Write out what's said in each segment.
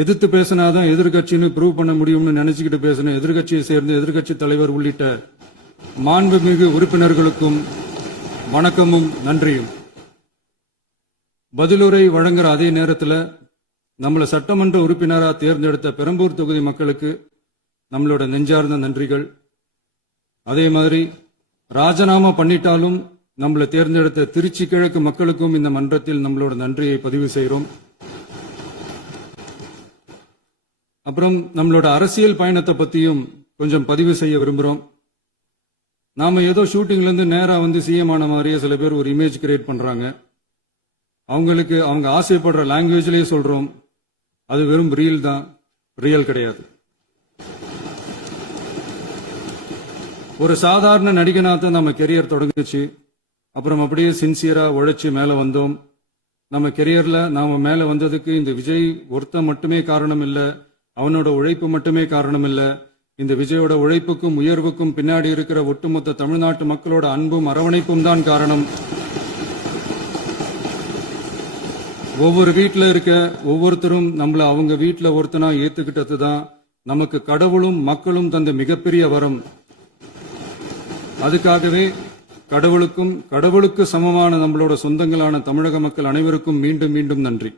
எதிர்த்து பேசினாதான் எதிர்கட்சின்னு ப்ரூவ் பண்ண முடியும்னு நினைச்சுக்கிட்டு பேசணும். எதிர்கட்சியை சேர்ந்து எதிர்கட்சி தலைவர் உள்ளிட்ட மாண்புமிகு உறுப்பினர்களுக்கும் வணக்கமும் நன்றியும். பதிலுரை வழங்குற அதே நேரத்தில் நம்மளை சட்டமன்ற உறுப்பினராக தேர்ந்தெடுத்த பெரம்பூர் தொகுதி மக்களுக்கு நம்மளோட நெஞ்சார்ந்த நன்றிகள். அதே மாதிரி ராஜினாமா பண்ணிட்டாலும் நம்மளை தேர்ந்தெடுத்த திருச்சி கிழக்கு மக்களுக்கும் இந்த மன்றத்தில் நம்மளோட நன்றியை பதிவு செய்கிறோம். அப்புறம் நம்மளோட அரசியல் பயணத்தை பத்தியும் கொஞ்சம் பதிவு செய்ய விரும்புகிறோம். நாம ஏதோ ஷூட்டிங்ல இருந்து நேரா வந்து சிஎம் ஆன மாதிரியே சில பேர் ஒரு இமேஜ் கிரியேட் பண்றாங்க. அவங்களுக்கு அவங்க ஆசைப்படுற லாங்குவேஜ்லயே சொல்றோம், அது வெறும் ரீல் தான், ரியல் கிடையாது. ஒரு சாதாரண நடிகனாத்தான் நம்ம கெரியர் தொடங்குச்சு. அப்புறம் அப்படியே சின்சியரா உழைச்சி மேல வந்தோம். நம்ம கெரியர்ல நாம மேல வந்ததுக்கு இந்த விஜய் ஒருத்தன் மட்டுமே காரணம் இல்ல, அவனோட உழைப்பு மட்டுமே காரணம் இல்ல. இந்த விஜயோட உழைப்புக்கும் உயர்வுக்கும் பின்னாடி இருக்கிற ஒட்டுமொத்த தமிழ்நாட்டு மக்களோட அன்பும் அரவணைப்பும் தான் காரணம். ஒவ்வொரு வீட்டில் இருக்க ஒவ்வொருத்தரும் நம்மள அவங்க வீட்டில் ஒருத்தனா ஏத்துக்கிட்டது தான் நமக்கு கடவுளும் மக்களும் தந்த மிகப்பெரிய வரம். அதுக்காகவே கடவுளுக்கு சமமான நம்மளோட சொந்தங்களான தமிழக மக்கள் அனைவருக்கும் மீண்டும் மீண்டும் நன்றி.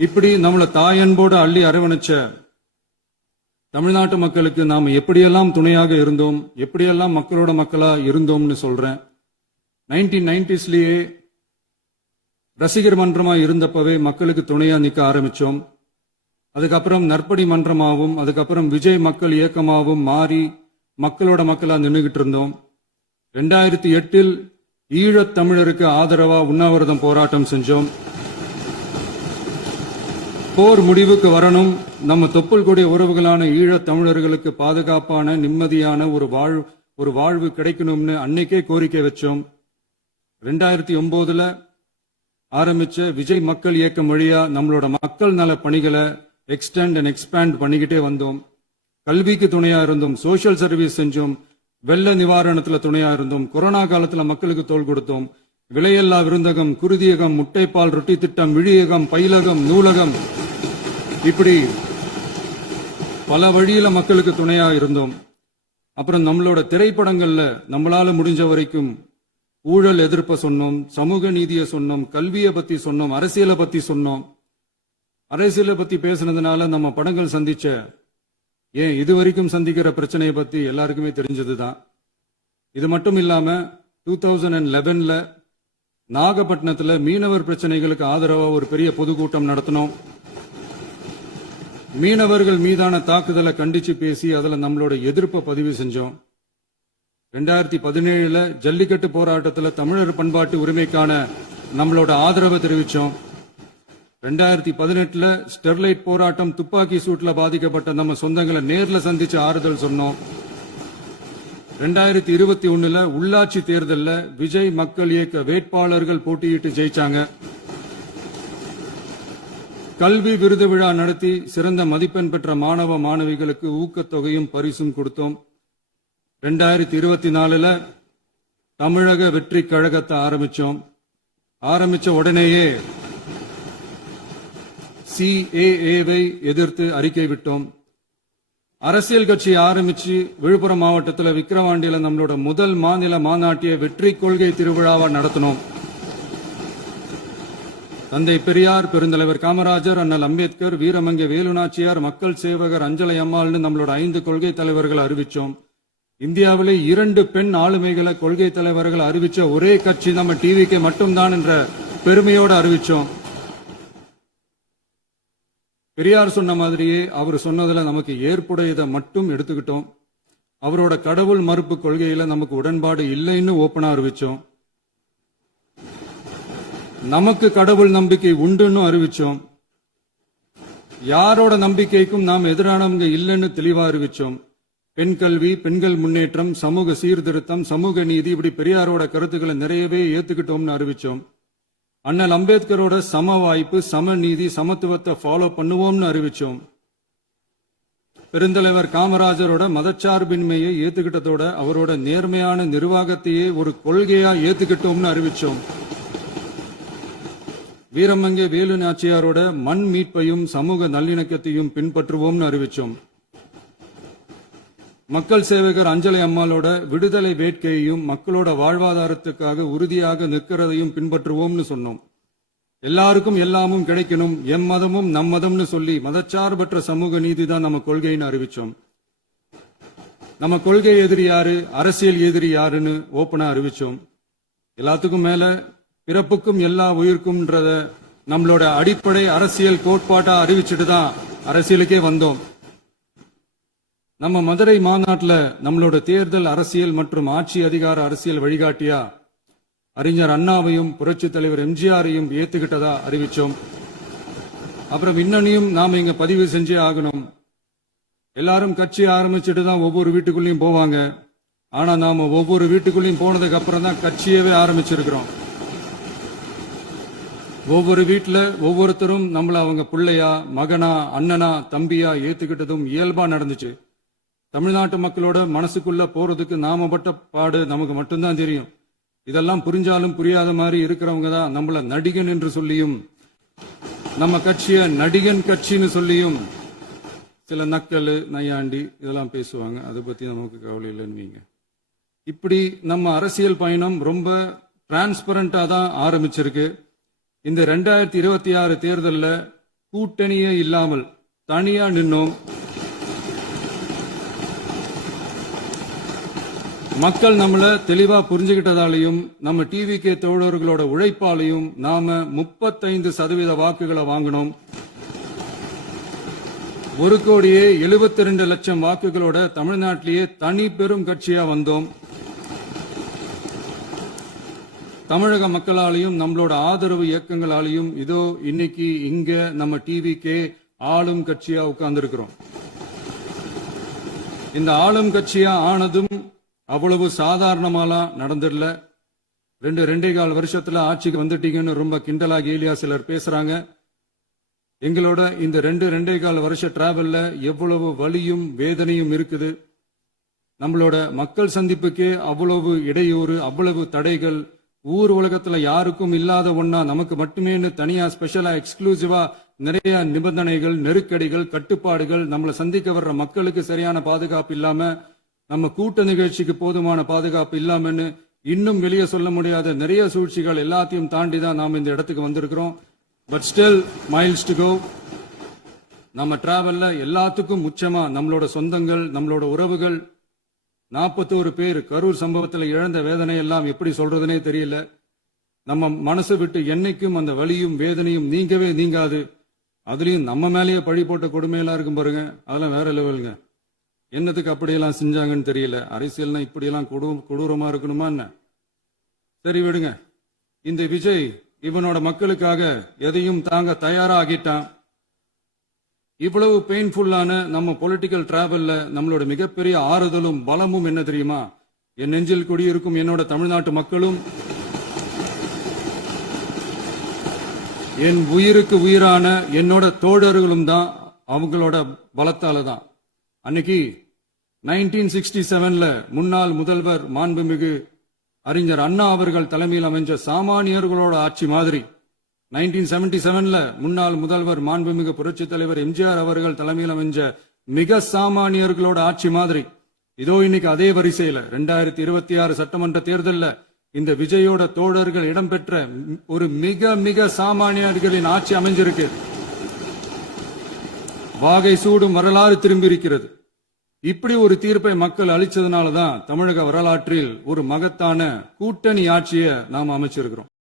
இப்படி நம்மள தாயன்போடு அள்ளி அரவணைச்ச தமிழ்நாட்டு மக்களுக்கு நாம எப்படியெல்லாம் துணையாக இருந்தோம், எப்படியெல்லாம் மக்களோட மக்களா இருந்தோம்னு சொல்றேன். 1990ஸ்லயே ரசிகர் மன்றமா இருந்தப்பவே மக்களுக்கு துணையா நிக்க ஆரம்பிச்சோம். அதுக்கப்புறம் நற்படி மன்றமாவும் அதுக்கப்புறம் விஜய் மக்கள் இயக்கமாவும் மாறி மக்களோட மக்களா நின்றுகிட்டு இருந்தோம். 2008 ஈழத் தமிழருக்கு ஆதரவா உண்ணாவிரதம் போராட்டம் செஞ்சோம். போர் முடிவுக்கு வரணும், நம்ம தொப்புள் கூடிய உறவுகளான ஈழத் தமிழர்களுக்கு பாதுகாப்பான நிம்மதியான ஒரு வாழ்வு கிடைக்கணும்னு அன்னைக்கே கோரிக்கை வச்சோம். 2009 ஆரம்பிச்ச விஜய் மக்கள் இயக்கம் வழியா நம்மளோட மக்கள் நல பணிகளை எக்ஸ்டெண்ட் அண்ட் எக்ஸ்பேண்ட் பண்ணிக்கிட்டே வந்தோம். கல்விக்கு துணையா இருந்தோம், சோசியல் சர்வீஸ் செஞ்சோம், வெள்ள நிவாரணத்துல துணையா இருந்தோம், கொரோனா காலத்துல மக்களுக்கு தோள் கொடுத்தோம். விலையில்லா விருந்தகம், குருதியகம், முட்டைப்பால் ரொட்டி திட்டம், விழியகம், பயிலகம், நூலகம், இப்படி பல வழியில மக்களுக்கு துணையா இருந்தோம். அப்புறம் நம்மளோட திரைப்படங்கள்ல நம்மளால முடிஞ்ச வரைக்கும் ஊழல் எதிர்ப்ப சொன்னோம், சமூக நீதியை சொன்னோம், கல்வியை பத்தி சொன்னோம், அரசியலை பத்தி சொன்னோம். அரசியலை பத்தி பேசுனதுனால நம்ம படங்கள் சந்திச்ச இதுவரைக்கும் சந்திக்கிற பிரச்சனையை பத்தி எல்லாருக்குமே தெரிஞ்சதுதான். இது மட்டும் இல்லாம 2011 நாகப்பட்டினத்துல மீனவர் பிரச்சனைகளுக்கு ஆதரவா ஒரு பெரிய பொதுக்கூட்டம் நடத்தினோம். மீனவர்கள் மீதான தாக்குதலை கண்டிச்சு பேசி அதுல நம்மளோட எதிர்ப்பை பதிவு செஞ்சோம். 2017 ஜல்லிக்கட்டு போராட்டத்தில் தமிழர் பண்பாட்டு உரிமைக்கான நம்மளோட ஆதரவை தெரிவிச்சோம். 2018 ஸ்டெர்லைட் போராட்டம், துப்பாக்கி சூட்ல பாதிக்கப்பட்ட நம்ம சொந்தங்களை நேர்ல சந்திச்சு ஆறுதல் சொன்னோம். 2021 உள்ளாட்சி தேர்தலில் விஜய் மக்கள் இயக்க வேட்பாளர்கள் போட்டியிட்டு ஜெயிச்சாங்க. கல்வி விருது விழா நடத்தி சிறந்த மதிப்பெண் பெற்ற மாணவ மாணவிகளுக்கு ஊக்கத்தொகையும் பரிசும் கொடுத்தோம். 2024 தமிழக வெற்றி கழகத்தை ஆரம்பிச்ச உடனேயே CAA-வை எதிர்த்து அறிக்கை விட்டோம். அரசியல் கட்சி ஆரம்பிச்சு விழுப்புரம் மாவட்டத்தில் விக்கிரவாண்டியில நம்மளோட முதல் மாநில மாநாட்டிய வெற்றி கொள்கை திருவிழாவா நடத்தினோம். தந்தை பெரியார், பெருந்தலைவர் காமராஜர், அண்ணல் அம்பேத்கர், வீரமங்கை வேலுநாச்சியார், மக்கள் சேவகர் அஞ்சலை அம்மாள்னு நம்மளோட 5 கொள்கை தலைவர்களை அறிவிச்சோம். இந்தியாவிலே 2 பெண் ஆளுமைகளை கொள்கை தலைவர்கள் அறிவிச்ச ஒரே கட்சி நம்ம டிவிக்கு மட்டும்தான் என்ற பெருமையோடு அறிவிச்சோம். பெரியார் சொன்ன மாதிரியே அவர் சொன்னதுல நமக்கு ஏற்புடையதை மட்டும் எடுத்துக்கிட்டோம். அவரோட கடவுள் மறுப்பு கொள்கையில நமக்கு உடன்பாடு இல்லைன்னு ஓப்பனா அறிவிச்சோம். நமக்கு கடவுள் நம்பிக்கை உண்டுன்னு அறிவிச்சோம். யாரோட நம்பிக்கைக்கும் நாம் எதிரானவங்க இல்லைன்னு தெளிவா அறிவிச்சோம். பெண் கல்வி, பெண்கள் முன்னேற்றம், சமூக சீர்திருத்தம், சமூக நீதி, இப்படி பெரியாரோட கருத்துக்களை நிறையவே ஏத்துக்கிட்டோம்னு அறிவிச்சோம். அண்ணல் அம்பேத்கரோட சம வாய்ப்பு, சம நீதி, சமத்துவத்தை ஃபாலோ பண்ணுவோம்னு அறிவிச்சோம். பெருந்தலைவர் காமராஜரோட மதச்சார்பின்மையை ஏத்துக்கிட்டதோட அவரோட நேர்மையான நிர்வாகத்தையே ஒரு கொள்கையா ஏத்துக்கிட்டோம்னு அறிவிச்சோம். வீரமங்கை வேலு நாச்சியாரோட மண் மீட்பையும் சமூக நல்லிணக்கத்தையும் பின்பற்றுவோம்னு அறிவிச்சோம். மக்கள் சேவகர் அஞ்சலை அம்மாளோட விடுதலை வேட்கையையும் மக்களோட வாழ்வாதாரத்துக்காக உறுதியாக நிற்கிறதையும் பின்பற்றுவோம்னு சொன்னோம். எல்லாருக்கும் எல்லாமும் கிடைக்கணும், எம் மதமும் நம் மதம்னு சொல்லி மதச்சார்பற்ற சமூக நீதி தான் நம்ம கொள்கைன்னு அறிவிச்சோம். நம்ம கொள்கை எதிரி யாரு, அரசியல் எதிரி யாருன்னு ஓப்பனா அறிவிச்சோம். எல்லாத்துக்கும் மேல பிறப்புக்கும் எல்லா உயிர்க்கும்ன்றத நம்மளோட அடிப்படை அரசியல் கோட்பாட்டா அறிவிச்சுட்டு தான் அரசியலுக்கே வந்தோம். நம்ம மதுரை மாநாட்டில் நம்மளோட தேர்தல் அரசியல் மற்றும் ஆட்சி அதிகார அரசியல் வழிகாட்டியா அறிஞர் அண்ணாவையும் புரட்சி தலைவர் எம்ஜிஆரையும் ஏத்துக்கிட்டதா அறிவிச்சோம். அப்புறம் இன்னனையும் நாம இங்க பதிவு செஞ்சே ஆகணும். எல்லாரும் கட்சி ஆரம்பிச்சுட்டு தான் ஒவ்வொரு வீட்டுக்குள்ளேயும் போவாங்க. ஆனா நாம ஒவ்வொரு வீட்டுக்குள்ளேயும் போனதுக்கு அப்புறம் தான் கட்சியவே ஆரம்பிச்சிருக்கிறோம். ஒவ்வொரு வீட்டுல ஒவ்வொருத்தரும் நம்மள அவங்க பிள்ளையா, மகனா, அண்ணனா, தம்பியா ஏத்துக்கிட்டதும் இயல்பா நடந்துச்சு. தமிழ்நாட்டு மக்களோட மனசுக்குள்ள போறதுக்கு நாம பட்ட பாடு நமக்கு மட்டும்தான் தெரியும். இதெல்லாம் புரிஞ்சாலும் புரியாத மாதிரி இருக்கிறவங்க தான் நம்மள நடிகன் என்று சொல்லியும் நம்ம கட்சிய நடிகன் கட்சின்னு சொல்லியும் சில நக்கல் நையாண்டி இதெல்லாம் பேசுவாங்க. அதை பத்தி நமக்கு கவலை இல்லைன்னு. இப்படி நம்ம அரசியல் பயணம் ரொம்ப டிரான்ஸ்பரண்டா தான் ஆரம்பிச்சிருக்கு. இந்த 2026 தேர்தலில் கூட்டணியே இல்லாமல் தனியா நின்னோம். மக்கள் நம்மள தெளிவா புரிஞ்சுகிட்டதாலையும் நம்ம டிவிகே தோழர்களோட உழைப்பாலையும் நாம 35% வாக்குகளை வாங்கினோம். 1,72,00,000 வாக்குகளோட தமிழ்நாட்டிலேயே தனி பெரும் கட்சியா வந்தோம். தமிழக மக்களாலையும் நம்மளோட ஆதரவு இயக்கங்களாலையும் இதோ இன்னைக்கு இங்க நம்ம டிவிகே ஆளும் கட்சியா உட்கார்ந்திருக்கிறோம். இந்த ஆளும் கட்சியா ஆனதும் அவ்வளவு சாதாரணமாலாம் நடந்துடல. 2.25 வருஷத்துல ஆட்சிக்கு வந்துட்டீங்கன்னு ரொம்ப கிண்டலா கேலியா சிலர் பேசுறாங்க. எங்களோட இந்த 2.25 வருஷ டிராவல்ல எவ்வளவு வலியும் வேதனையும் இருக்குது. நம்மளோட மக்கள் சந்திப்புக்கே அவ்வளவு இடையூறு, அவ்வளவு தடைகள், ஊர் உலகத்துல யாருக்கும் இல்லாத ஒன்னா நமக்கு மட்டுமே தனியா ஸ்பெஷலா எக்ஸ்க்ளூசிவா நிறைய நிபந்தனைகள், நெருக்கடிகள், கட்டுப்பாடுகள், நம்மளை சந்திக்க வர்ற மக்களுக்கு சரியான பாதுகாப்பு இல்லாம, நம்ம கூட்ட நிகழ்ச்சிக்கு போதுமான பாதுகாப்பு இல்லாமன்னு இன்னும் வெளியே சொல்ல முடியாத நிறைய சூழ்ச்சிகள் எல்லாத்தையும் தாண்டி தான் நாம இந்த இடத்துக்கு வந்திருக்கிறோம். But still miles to go. நம்ம டிராவல்ல எல்லாத்துக்கும் முச்சமா நம்மளோட சொந்தங்கள், நம்மளோட உறவுகள், 41 பேர் கரூர் சம்பவத்தில் இழந்த வேதனை எல்லாம் எப்படி சொல்றதுனே தெரியல. நம்ம மனசு விட்டு என்னைக்கும் அந்த வலியும் வேதனையும் நீங்கவே நீங்காது. அதுலயும் நம்ம மேலேயே பழி போட்ட கொடுமையெல்லாம் இருக்கும் பாருங்க, அதெல்லாம் வேற லெவலுங்க. என்னத்துக்கு அப்படியெல்லாம் செஞ்சாங்கன்னு தெரியல. அரசியல்னா இப்படியெல்லாம் கொடூரமா இருக்கணுமா என்ன? சரி விடுங்க. இந்த விஜய் இவனோட மக்களுக்காக எதையும் தாங்க தயாராகிட்டான். இவ்வளவு பெயின்ஃபுல்லான நம்ம பொலிட்டிக்கல் டிராவல்ல நம்மளோட மிகப்பெரிய ஆறுதலும் பலமும் என்ன தெரியுமா? என் நெஞ்சில் குடியிருக்கும் என்னோட தமிழ்நாட்டு மக்களும், என் உயிருக்கு உயிரான என்னோட தோழர்களும் தான். அவங்களோட பலத்தால தான். அன்னைக்கு 1967 முன்னாள் முதல்வர் மாண்புமிகு அறிஞர் அண்ணா அவர்கள் தலைமையில் அமைஞ்ச சாமானியர்களோட ஆட்சி மாதிரி, 1977 முன்னாள் முதல்வர் மாண்புமிகு புரட்சி தலைவர் எம்ஜிஆர் அவர்கள் தலைமையில் அமைஞ்ச மிக சாமானியர்களோட ஆட்சி மாதிரி, இதோ இன்னைக்கு அதே வரிசையில 2026 சட்டமன்ற தேர்தலில் இந்த விஜயோட தோழர்கள் இடம்பெற்ற ஒரு மிக மிக சாமானியர்களின் ஆட்சி அமைஞ்சிருக்கு. வாகை சூடும் வரலாறு திரும்பி இருக்கிறது. இப்படி ஒரு தீர்ப்பை மக்கள் அளிச்சதுனாலதான் தமிழக வரலாற்றில் ஒரு மகத்தான கூட்டணி ஆட்சியை நாம் அமைச்சிருக்கிறோம்.